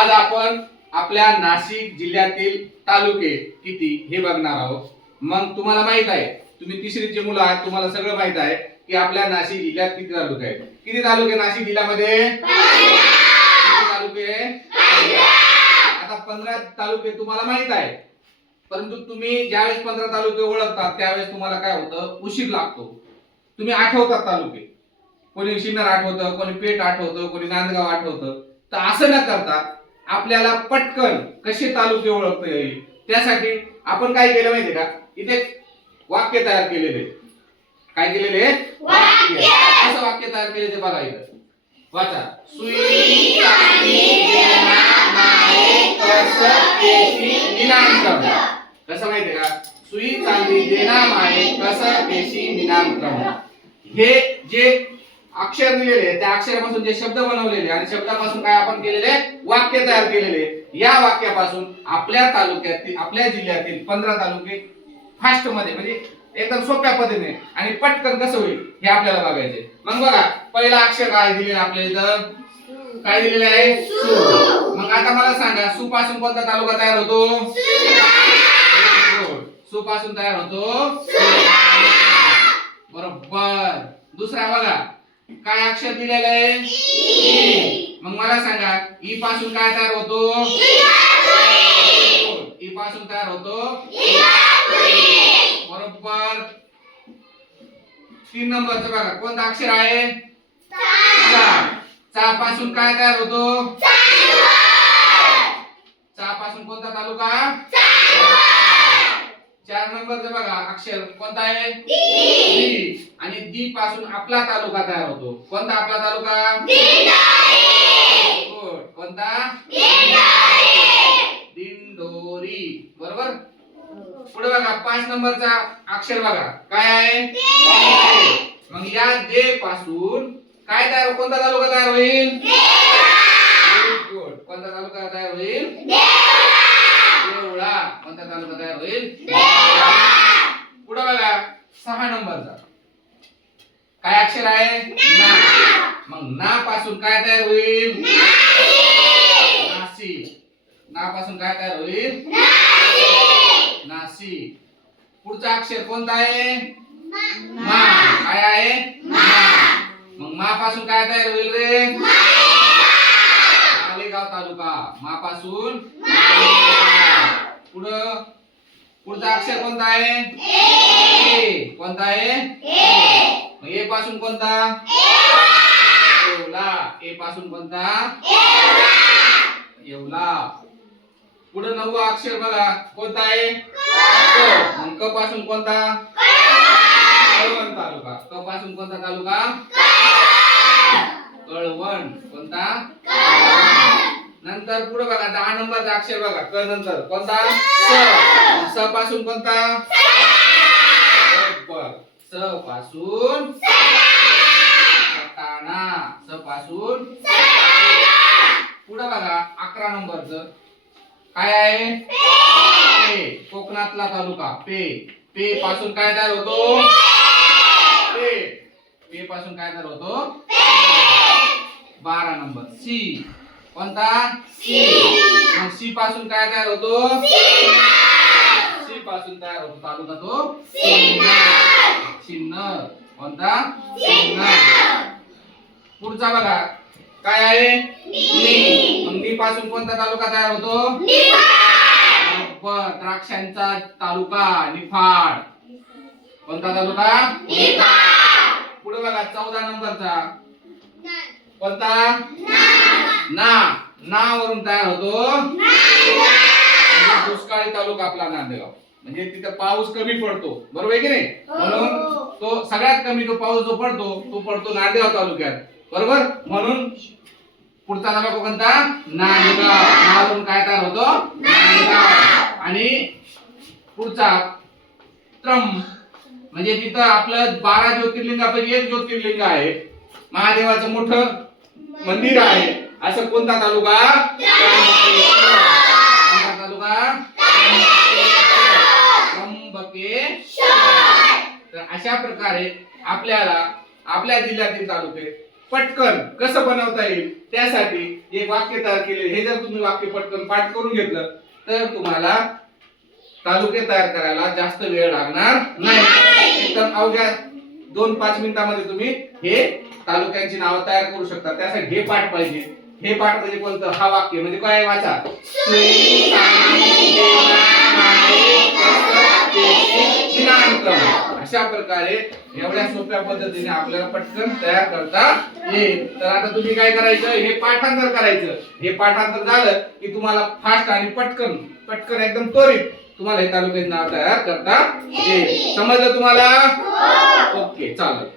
आज आपण आपल्या नाशिक जिल्ह्यातील तालुके किती हे बघणार आहोत। मग तुम्हाला माहित आहे, तुम्ही तिसरीचे मुलं आहात, तुम्हाला सगळं माहित आहे की आपल्या नाशिक जिल्ह्यात किती तालुके आहेत। किती तालुके नाशिक जिल्ह्यामध्ये? 15 तालुके। आता 15 तालुके तुम्हाला माहित आहे, परंतु तुम्ही ज्यावेळेस 15 तालुके ओळखतात त्यावेळेस तुम्हाला काय होतं, उशीर लागतो। तुम्ही आठवतात तालुके, कोणी सिन्नर आठवतं, कोणी पेठ आठवतं, कोणी नांदगाव आठवतं। तर असं न करता आपल्याला पटकन कसे तालुके ओळखता येईल त्यासाठी आपण काय केलं माहितीये का, इथे वाक्य तयार केलेले। काय केलेले? वाक्य। असं वाक्य तयार केले ते बघा इथं, वाचा। सुई चांदी देना माये कसं पेशी निनांक्रम। कसं माहितीये का, सुई चांदी देना माये कसं पेशी निनांक्रम। हे जे अक्षर दिलेले आहे त्या अक्षरापासून जे शब्द बनवलेले आणि शब्दापासून काय आपण केलेले वाक्य तयार केलेले, या वाक्यापासून आपल्या तालुक्यातील आपल्या जिल्ह्यातील 15 तालुके फास्ट मध्ये म्हणजे एकदम सोप्या पद्धतीने आणि पटकन कसं होईल हे आपल्याला बघायचे। मग बघा, पहिला अक्षर काय दिलेलं आपल्या इथं, काय दिलेलं आहे? सु। मग आता मला सांगा, सु पासून कोणता तालुका तयार होतो? सु पासून तयार होतो बरोबर। दुसरा बघा, काय अक्षर दिलेलं आहे? ई। मग मला सांगा, ई पासून काय तयार होतो? ई पासून तयार होतो बरोबर। 3 नंबरचं बघा, कोणतं अक्षर आहे? चा। चा पासून काय तयार होतो? चा पासून कोणता तालुका? 4 नंबरचं बघा, अक्षर कोणता आहे? दी। आणि दी पासून आपला तालुका तयार होतो। कोणता आपला तालुका? कोणता? दिंडोरी बरोबर। पुढे बघा, 5 नंबरचा अक्षर बघा, काय आहे? मग या दे पासून काय तयार, कोणता तालुका तयार होईल? कोणता तालुका तयार होईल? देवळा। कोणता तालुका तयार होईल? पुढे बघा, 6 नंबरचा काय अक्षर आहे? ना। मग ना पासून काय तयार होईल? नाशिक। ना पासून काय तयार होईल? नाशिक। पुढचा अक्षर कोणता आहे? मा। काय आहे? मा। मग मा पासून काय तयार होईल रे? मालेगाव तालुका। मा पासून पुढं पुढचा अक्षर कोणता आहे? ए। कोणता आहे? मग ए पासून कोणता? येवला। ए पासून कोणता? येवला। पुढे 9वा अक्षर बघा, कोणता आहे? क। मग क पासून कोणता? कळवण तालुका। क पासून कोणता तालुका? कळवण। कोणता? नंतर पुढे बघा, 10 नंबरचा अक्षर बघा, क नंतर कोणता? स। स पासून कोणता? बरोबर। स पासून सटाणा। स पासून पुढे बघा, 11 नंबरचं काय आहे? पे। कोकणातला तालुका पे। पे पासून काय तयार होतो? पे। पे पासून काय तयार होतो? 12 नंबर सी। कोणता? सी। मग सी पासून काय तयार होतो? सी पासून तयार होतो तालुका तो सिन्नर। सिन्नर। कोणता? सिन्नर। पुढचा बघा, काय आहे? नी। मग नी पासून कोणता तालुका तयार होतो? बरोबर, द्राक्षांचा तालुका निफाड। कोणता तालुका? निफाड। पुढे बघा, 14 नंबरचा कोणता? ना। ना वरून तयार होतो दुष्काळी तालुका आपला नांदगाव। म्हणजे तिथे पाऊस कमी पडतो, बरोबर आहे की नाही? म्हणून तो सगळ्यात कमी तो पाऊस जो पडतो तो पडतो नांदगाव तालुक्यात, बरोबर। म्हणून पुढचा तालुका कोणता? नांदगाव। नावरून काय तयार होतो? नांदगाव। आणि पुढचा त्रम, म्हणजे तिथं आपलं 12 ज्योतिर्लिंगापैकी एक ज्योतिर्लिंग आहे, महादेवाचं मोठं मंदिर आहे। असं कोणता तालुका? कोणता तालुका? त्र्यंबकेश्वर। तर अशा प्रकारे आपल्याला आपल्या जिल्ह्यातील तालुके पटकन कसं बनवता येईल त्यासाठी एक वाक्य तयार केले, हे जर तुम्ही वाक्य पटकन पाठ करून घेतलं तर तुम्हाला तालुके तयार करायला जास्त वेळ लागणार नाही. एकदम अवघ्या 2-5 मिनिटांमध्ये तुम्ही हे तालुक्यांची नावं तयार करू शकता. त्यासाठी हे पाठ पाहिजे. हे पाठ म्हणजे कोणतं? हा वाक्य म्हणजे काय? वाचा. श्री साई देवा माये कसरत पेशी दिनांक. अशा प्रकारे एवढ्या सोप्या पद्धतीने आपल्याला पटकन तयार करता येईल. तर आता तुम्ही काय करायचं? हे पाठांतर करायचं. हे पाठांतर झालं की तुम्हाला फास्ट आणि पटकन पटकन एकदम त्वरित तुम्हाला हे तालुक्याचे नाव तयार करता येईल. समजलं तुम्हाला? ओके, चालेल.